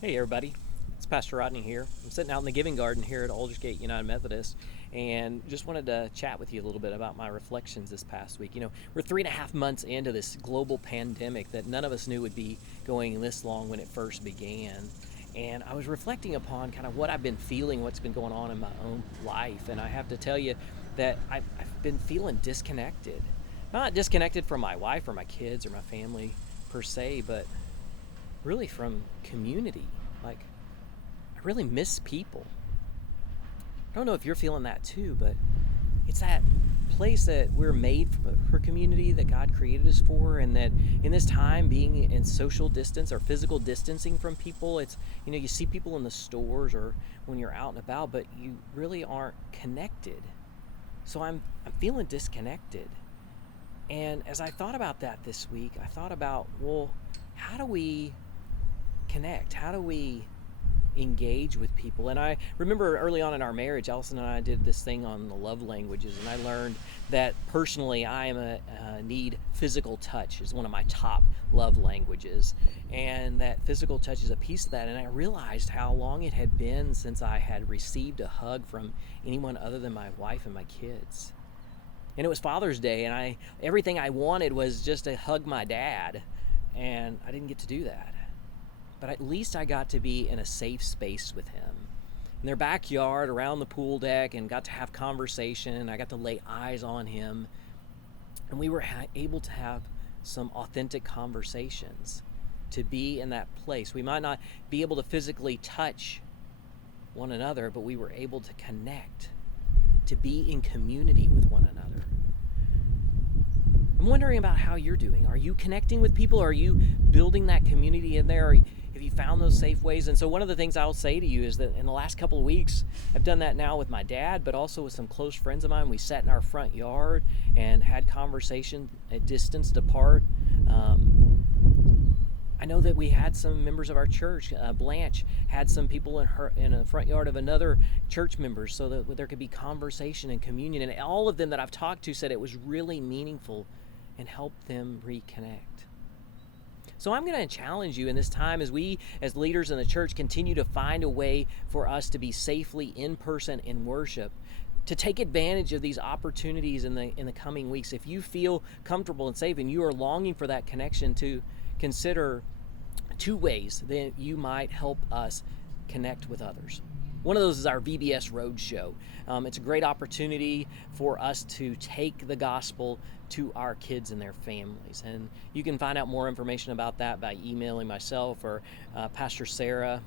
Hey everybody, it's Pastor Rodney here. I'm sitting out in the Giving Garden here at Aldersgate United Methodist and just wanted to chat with you a little bit about my reflections this past week. We're 3.5 months into this global pandemic that none of us knew would be going this long when it first began. And I was reflecting upon kind of what I've been feeling, what's been going on in my own life. And I have to tell you that I've been feeling disconnected. Not disconnected from my wife or my kids or my family per se, but really from community. Like, I really miss people. I don't know if you're feeling that too, but it's that place that we're made for community that God created us for, and that in this time being in social distance or physical distancing from people, it's, you see people in the stores or when you're out and about, but you really aren't connected. So I'm feeling disconnected. And as I thought about that this week, I thought about, well, how do we connect? How do we engage with people? And I remember early on in our marriage, Allison and I did this thing on the love languages, and I learned that personally I am need physical touch is one of my top love languages, and that physical touch is a piece of that. And I realized how long it had been since I had received a hug from anyone other than my wife and my kids. And it was Father's Day, and everything I wanted was just to hug my dad, and I didn't get to do that. But at least I got to be in a safe space with him, in their backyard around the pool deck, and got to have conversation. I got to lay eyes on him, and we were able to have some authentic conversations, to be in that place. We might not be able to physically touch one another, but we were able to connect, to be in community with one another. I'm wondering about how you're doing. Are you connecting with people? Are you building that community in there? Have you found those safe ways? And so one of the things I'll say to you is that in the last couple of weeks, I've done that now with my dad, but also with some close friends of mine. We sat in our front yard and had conversation at distance apart. I know that we had some members of our church. Blanche had some people in the front yard of another church members, so that there could be conversation and communion. And all of them that I've talked to said it was really meaningful and helped them reconnect. So I'm going to challenge you in this time, as we as leaders in the church continue to find a way for us to be safely in person in worship, to take advantage of these opportunities in the coming weeks. If you feel comfortable and safe and you are longing for that connection, to consider two ways that you might help us connect with others. One of those is our VBS Roadshow. It's a great opportunity for us to take the gospel to our kids and their families. And you can find out more information about that by emailing myself or Pastor Sarah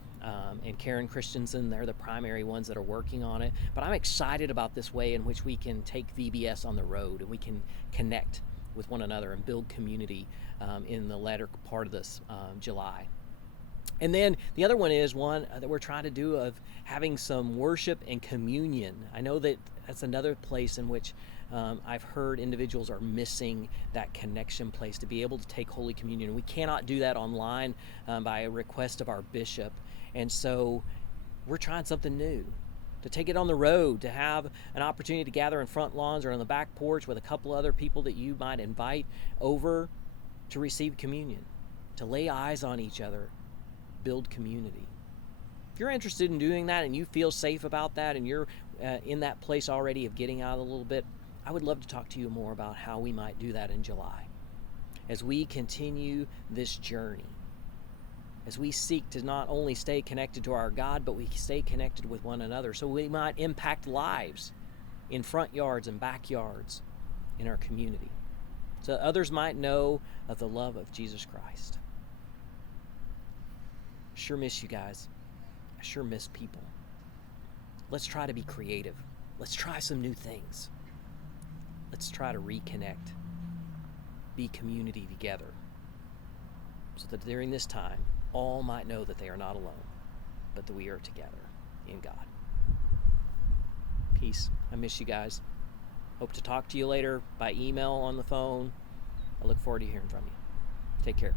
and Karen Christensen. They're the primary ones that are working on it. But I'm excited about this way in which we can take VBS on the road and we can connect with one another and build community in the latter part of this July. And then the other one is one that we're trying to do of having some worship and communion. I know that that's another place in which I've heard individuals are missing that connection place to be able to take Holy Communion. We cannot do that online by a request of our bishop. And so we're trying something new, to take it on the road, to have an opportunity to gather in front lawns or on the back porch with a couple other people that you might invite over to receive communion, to lay eyes on each other, build community. If you're interested in doing that and you feel safe about that and you're in that place already of getting out a little bit, I would love to talk to you more about how we might do that in July as we continue this journey, as we seek to not only stay connected to our God, but we stay connected with one another, so we might impact lives in front yards and backyards in our community, so others might know of the love of Jesus Christ. Sure miss you guys. I sure miss people. Let's try to be creative. Let's try some new things. Let's try to reconnect, be community together, so that during this time, all might know that they are not alone, but that we are together in God. Peace. I miss you guys. Hope to talk to you later by email, on the phone. I look forward to hearing from you. Take care.